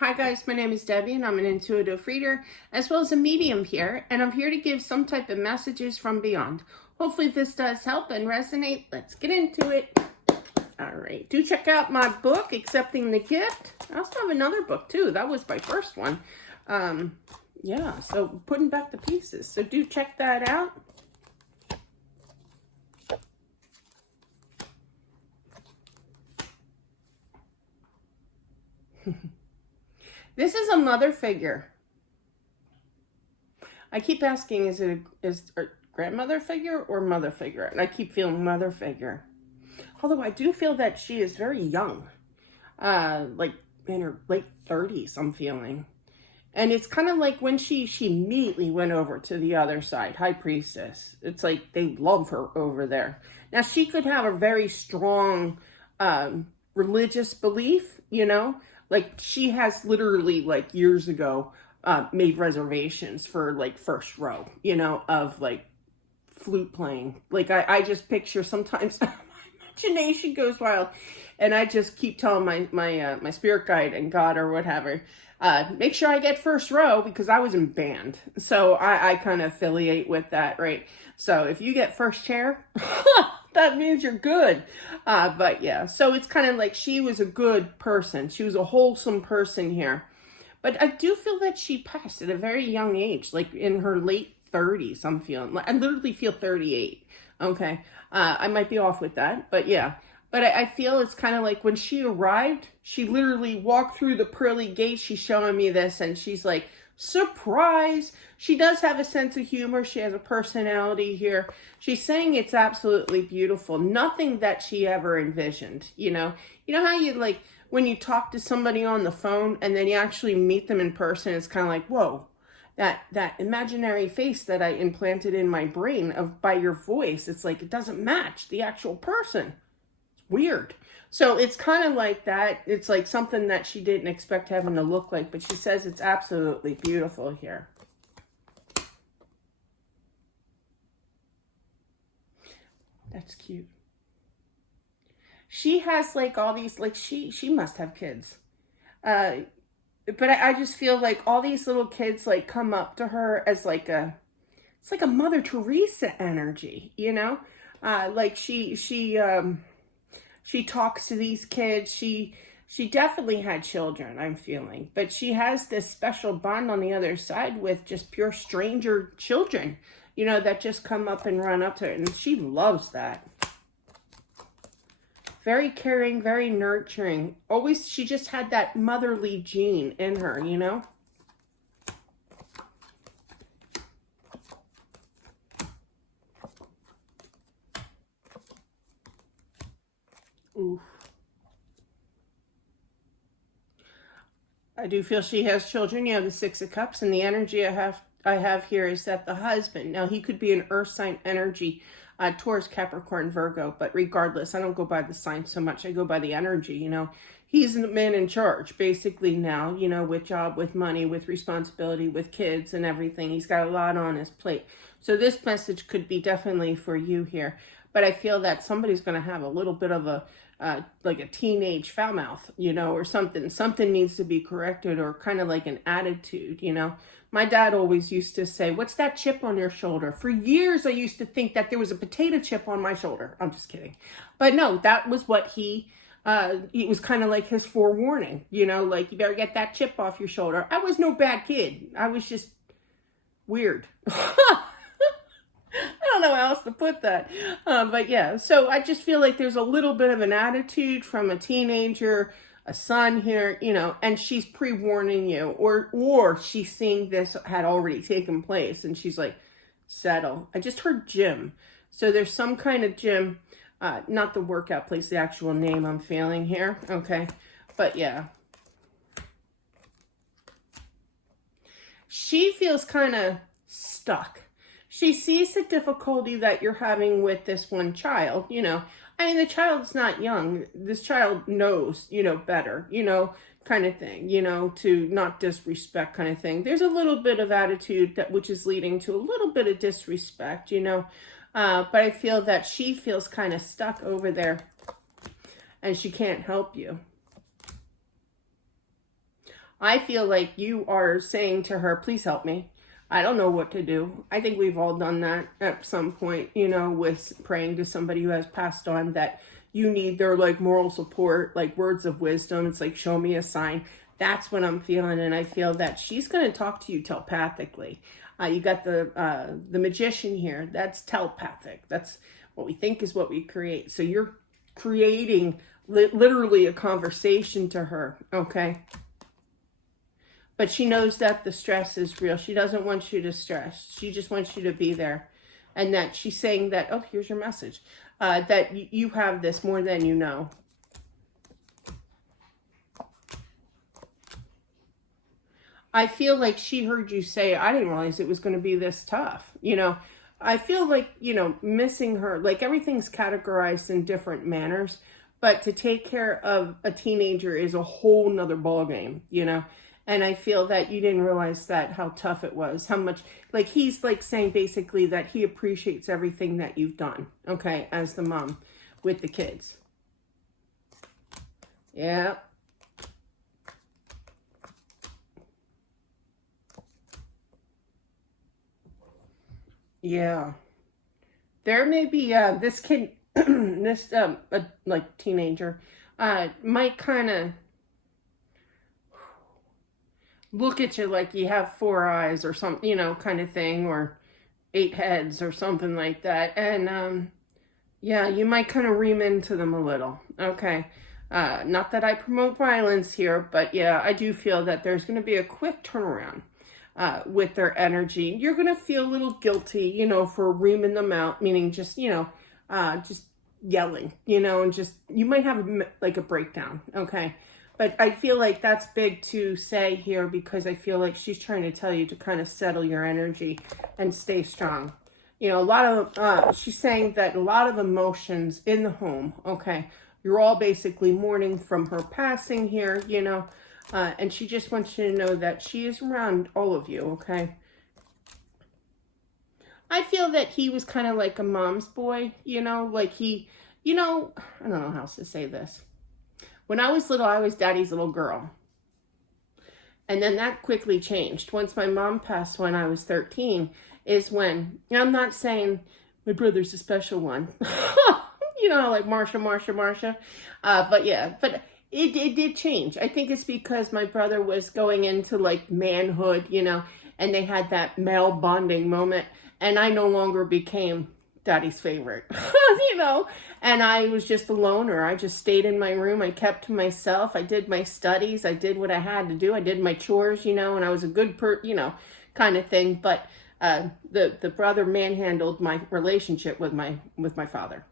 Hi guys, my name is Debbie and I'm an intuitive reader as well as a medium here, and I'm here to give some type of messages from beyond. Hopefully this does help and resonate. Let's get into it. All right, do check out my book, Accepting the Gift. I also have another book too. That was my first one. Yeah, so putting back the pieces. So do check that out. This is a mother figure. I keep asking, is it a grandmother figure or mother figure? And I keep feeling mother figure. Although I do feel that she is very young. Like in her late 30s, I'm feeling. And it's kind of like when she immediately went over to the other side, High Priestess. It's like they love her over there. Now, she could have a very strong religious belief, you know? Like, she has literally, like, years ago, made reservations for, like, first row, you know, of, like, flute playing. Like, I just picture sometimes my imagination goes wild. And I just keep telling my spirit guide and God or whatever, make sure I get first row, because I was in band. So I kind of affiliate with that, right? So if you get first chair, that means you're good. But yeah, so it's kind of like she was a good person. She was a wholesome person here. But I do feel that she passed at a very young age, like in her late 30s, I'm feeling. I literally feel 38, okay? I might be off with that, but yeah. But I feel it's kind of like when she arrived, she literally walked through the pearly gates. She's showing me this, and she's like, surprise! She does have a sense of humor. She has a personality here. She's saying it's absolutely beautiful. Nothing that she ever envisioned, you know? You know how you, like, when you talk to somebody on the phone and then you actually meet them in person, it's kind of like, whoa. That imaginary face that I implanted in my brain by your voice, it's like it doesn't match the actual person. Weird. So it's kind of like that. It's like something that she didn't expect having to look like, but she says it's absolutely beautiful here. That's cute. She has like all these, like she must have kids. But I just feel like all these little kids like come up to her as like it's like a Mother Teresa energy, you know? Like she talks to these kids. She definitely had children, I'm feeling. But she has this special bond on the other side with just pure stranger children, you know, that just come up and run up to her. And she loves that. Very caring, very nurturing. Always, she just had that motherly gene in her, you know? Oof. I do feel she has children. You have the Six of Cups, and the energy I have here is that the husband, now he could be an earth sign energy, Taurus, Capricorn, Virgo, but regardless, I don't go by the sign so much. I go by the energy, you know. He's the man in charge, basically now, you know, with job, with money, with responsibility, with kids and everything. He's got a lot on his plate. So this message could be definitely for you here. But I feel that somebody's going to have a little bit of a, like a teenage foul mouth, you know, or something. Something needs to be corrected, or kind of like an attitude, you know. My dad always used to say, what's that chip on your shoulder? For years, I used to think that there was a potato chip on my shoulder. I'm just kidding. But no, that was what it was kind of like his forewarning, you know, like, you better get that chip off your shoulder. I was no bad kid. I was just weird. I don't know how else to put that. But yeah, so I just feel like there's a little bit of an attitude from a teenager, a son here, you know, and she's pre-warning you, or she's seeing this had already taken place and she's like, settle. I just heard gym. So there's some kind of gym, not the workout place, the actual name I'm feeling here. Okay. But yeah. She feels kind of stuck. She sees the difficulty that you're having with this one child, you know. I mean, the child's not young. This child knows, you know, better, you know, kind of thing, you know, to not disrespect kind of thing. There's a little bit of attitude which is leading to a little bit of disrespect, you know. But I feel that she feels kind of stuck over there and she can't help you. I feel like you are saying to her, please help me. I don't know what to do. I think we've all done that at some point, you know, with praying to somebody who has passed on, that you need their like moral support, like words of wisdom. It's like, show me a sign. That's what I'm feeling. And I feel that she's going to talk to you telepathically. You got the magician here. That's telepathic. That's what we think is what we create. So you're creating literally a conversation to her, okay? But she knows that the stress is real. She doesn't want you to stress. She just wants you to be there. And that she's saying that, oh, here's your message. That you have this more than you know. I feel like she heard you say, I didn't realize it was going to be this tough. You know, I feel like, you know, missing her, like everything's categorized in different manners. But to take care of a teenager is a whole nother ballgame, you know. And I feel that you didn't realize that, how tough it was, how much, like he's like saying basically that he appreciates everything that you've done, okay, as the mom with the kids. Yeah. Yeah. There may be this kid, this like teenager, might kind of look at you like you have four eyes or something, you know, kind of thing, or eight heads or something like that. And yeah, you might kind of ream into them a little. Okay. Not that I promote violence here, but yeah, I do feel that there's going to be a quick turnaround with their energy. You're going to feel a little guilty, you know, for reaming them out, meaning just, you know, just yelling, you know, and just, you might have like a breakdown. Okay. But I feel like that's big to say here, because I feel like she's trying to tell you to kind of settle your energy and stay strong. You know, a lot of, she's saying that a lot of emotions in the home, okay? You're all basically mourning from her passing here, you know? And she just wants you to know that she is around all of you, okay? I feel that he was kind of like a mom's boy, you know? Like he, you know, I don't know how else to say this. When I was little, I was daddy's little girl. And then that quickly changed. Once my mom passed when I was 13, is when, I'm not saying my brother's a special one. You know, like Marsha. But yeah, but it did change. I think it's because my brother was going into like manhood, you know, and they had that male bonding moment. And I no longer became daddy's favorite, you know, and I was just a loner. I just stayed in my room. I kept to myself. I did my studies. I did what I had to do. I did my chores, you know, and I was a good you know, kind of thing. But the brother manhandled my relationship with my father.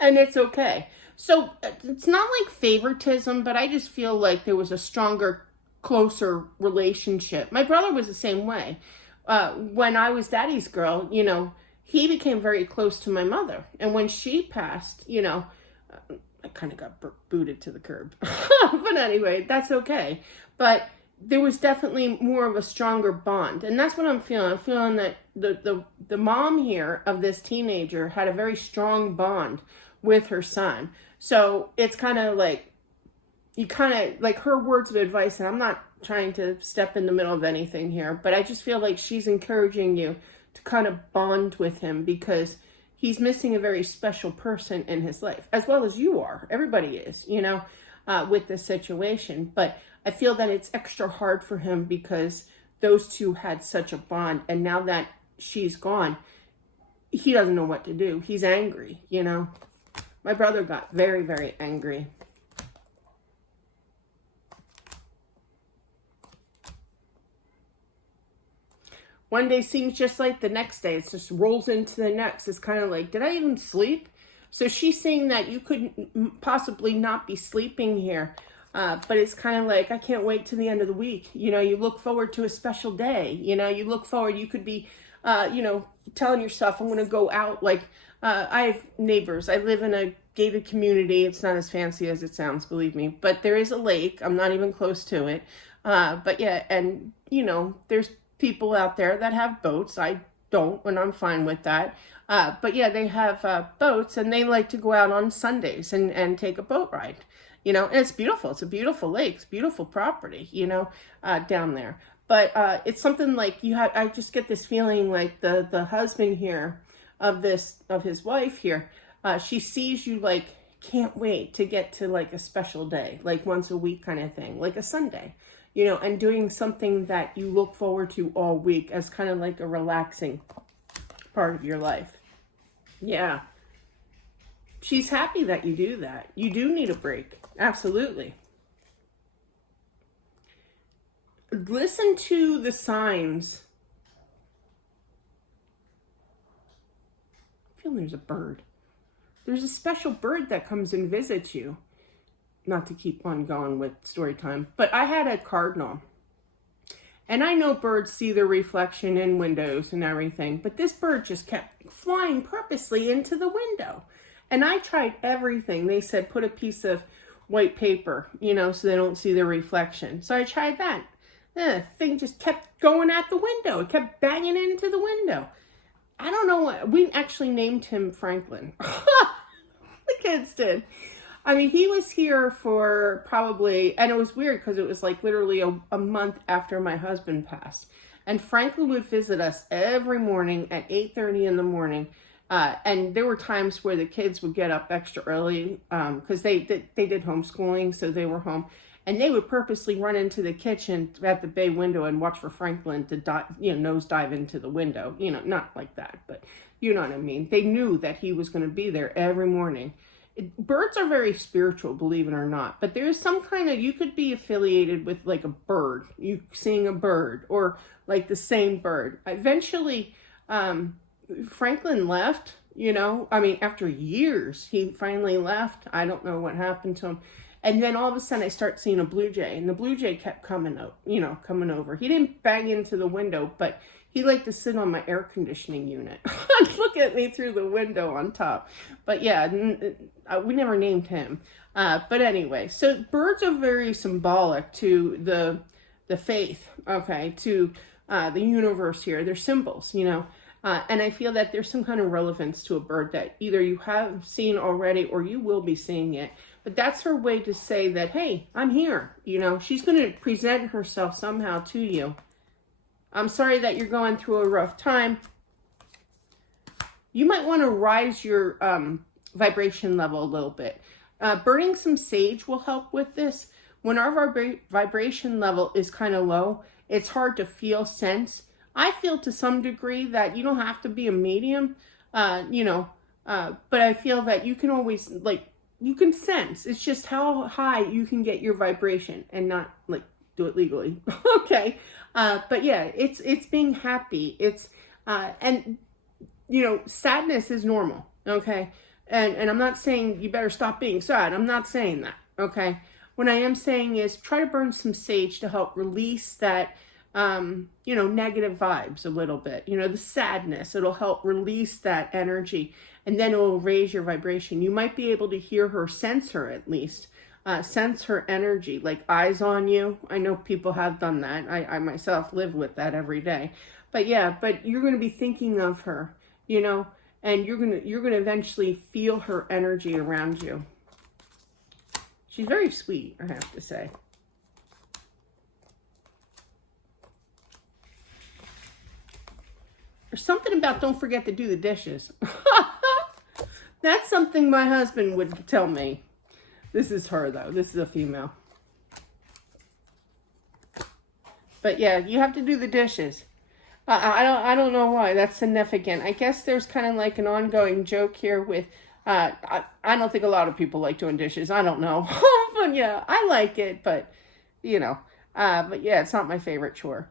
And it's okay. So it's not like favoritism, but I just feel like there was a stronger, closer relationship. My brother was the same way. When I was daddy's girl, you know, he became very close to my mother. And when she passed, you know, I kind of got booted to the curb. But anyway, that's okay. But there was definitely more of a stronger bond. And that's what I'm feeling. I'm feeling that the mom here of this teenager had a very strong bond with her son. So it's kind of like, you kind of, like her words of advice, and I'm not trying to step in the middle of anything here, but I just feel like she's encouraging you to kind of bond with him, because he's missing a very special person in his life, as well as you are. Everybody is, you know, with this situation. But I feel that it's extra hard for him because those two had such a bond. And now that she's gone, he doesn't know what to do. He's angry, you know. My brother got very, very angry. One day seems just like the next day. It just rolls into the next. It's kind of like, did I even sleep? So she's saying that you could possibly not be sleeping here. But it's kind of like, I can't wait to the end of the week. You know, you look forward to a special day. You know, you look forward, you could be, you know, telling yourself, I'm going to go out. Like, I have neighbors. I live in a gated community. It's not as fancy as it sounds, believe me. But there is a lake. I'm not even close to it. But yeah, and, you know, there's people out there that have boats. I don't, and I'm fine with that. But yeah, they have boats, and they like to go out on Sundays and take a boat ride. you know, and it's beautiful. It's a beautiful lake. It's beautiful property, you know, down there. But it's something like I just get this feeling like the husband here of his wife here, she sees you like, can't wait to get to like a special day, like once a week kind of thing, like a Sunday, you know, and doing something that you look forward to all week as kind of like a relaxing part of your life. Yeah. She's happy that you do that. You do need a break. Absolutely. Listen to the signs. I feel there's a bird. There's a special bird that comes and visits you. Not to keep on going with story time, but I had a cardinal. And I know birds see their reflection in windows and everything, but this bird just kept flying purposely into the window. And I tried everything. They said put a piece of white paper, you know, so they don't see their reflection. So I tried that. The thing just kept going at the window. It kept banging into the window. I don't know what, we actually named him Franklin. The kids did. I mean, he was here for probably, and it was weird because it was like literally a month after my husband passed. And Franklin would visit us every morning at 8:30 in the morning. And there were times where the kids would get up extra early because they did homeschooling, so they were home. And they would purposely run into the kitchen at the bay window and watch for Franklin to nose dive into the window. You know, not like that, but you know what I mean. They knew that he was going to be there every morning. Birds are very spiritual, believe it or not. But there's some kind of, you could be affiliated with like a bird. You seeing a bird or like the same bird. Eventually, Franklin left, you know. I mean, after years, he finally left. I don't know what happened to him. And then all of a sudden I start seeing a blue jay, and the blue jay kept coming out, you know, coming over. He didn't bang into the window, but he liked to sit on my air conditioning unit and look at me through the window on top. But yeah, we never named him. But anyway, so birds are very symbolic to the faith, okay, to the universe here. They're symbols, you know. And I feel that there's some kind of relevance to a bird that either you have seen already or you will be seeing it. But that's her way to say that, hey, I'm here. You know, she's going to present herself somehow to you. I'm sorry that you're going through a rough time. You might want to rise your vibration level a little bit. Burning some sage will help with this. When our vibration level is kind of low, it's hard to feel sense. I feel to some degree that you don't have to be a medium, you know, but I feel that you can always, like, you can sense. It's just how high you can get your vibration and not, like, do it legally. Okay. But yeah, it's being happy. It's, and, you know, sadness is normal. Okay. And I'm not saying you better stop being sad. I'm not saying that. Okay. What I am saying is try to burn some sage to help release that, you know, negative vibes a little bit, you know, the sadness. It'll help release that energy, and then it will raise your vibration. You might be able to hear her, sense her at least, sense her energy, like eyes on you. I know people have done that. I myself live with that every day. But yeah, but you're going to be thinking of her, you know, and you're going to eventually feel her energy around you. She's very sweet, I have to say. There's something about don't forget to do the dishes. That's something my husband would tell me. This is her, though. This is a female. But yeah, you have to do the dishes. I don't know why. That's significant. I guess there's kind of like an ongoing joke here with, I don't think a lot of people like doing dishes. I don't know. But yeah, I like it, but, you know. But yeah, it's not my favorite chore.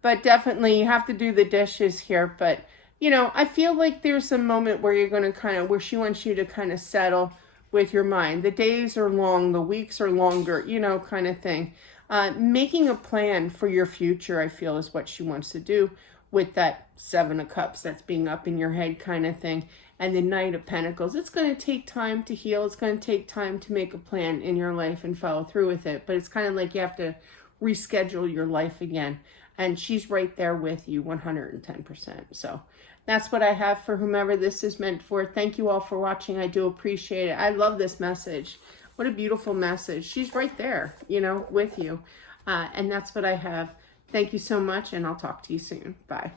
But definitely you have to do the dishes here. But, you know, I feel like there's a moment where you're going to kind of, where she wants you to kind of settle with your mind. The days are long, the weeks are longer, you know, kind of thing. Making a plan for your future, I feel, is what she wants to do with that 7 of Cups that's being up in your head kind of thing. And the Knight of Pentacles. It's going to take time to heal. It's going to take time to make a plan in your life and follow through with it. But it's kind of like you have to reschedule your life again. And she's right there with you 110%. So that's what I have for whomever this is meant for. Thank you all for watching. I do appreciate it. I love this message. What a beautiful message. She's right there, you know, with you. And that's what I have. Thank you so much, and I'll talk to you soon. Bye.